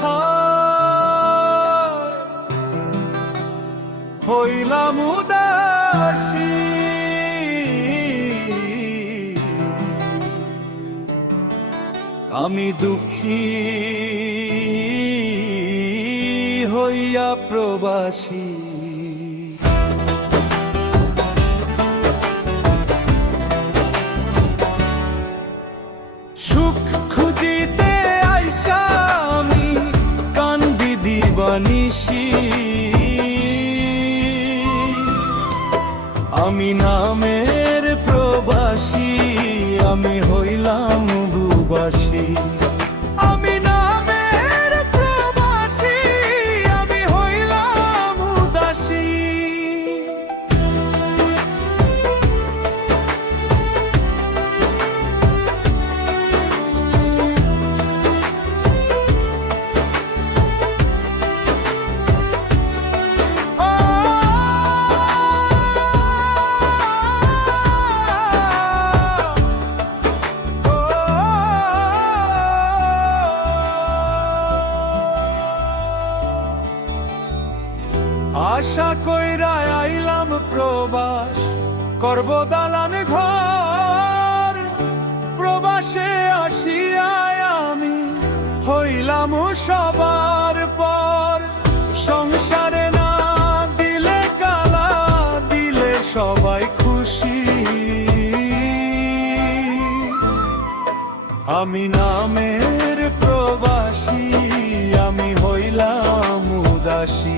কোথায় হইলাম উদাসী। আমি দুঃখী হইয়া প্রবাসী। সুখ খুঁজিতে আইসা আমি কান্দি দিবানিশি। আমি নামের প্রবাসী, আমি হইলাম বুবাসী। আমি নামের প্রবাসী, আমি হইলাম উদাসী। আশা কইরা আইলাম প্রবাস, করব দালান ঘর। প্রবাসে আসিয়ায় আমি হইলাম সবার পর। সংসারে না দিলে কালা, দিলে সবাই খুশি। আমি নামের প্রবাসী, আমি হইলাম উদাসী।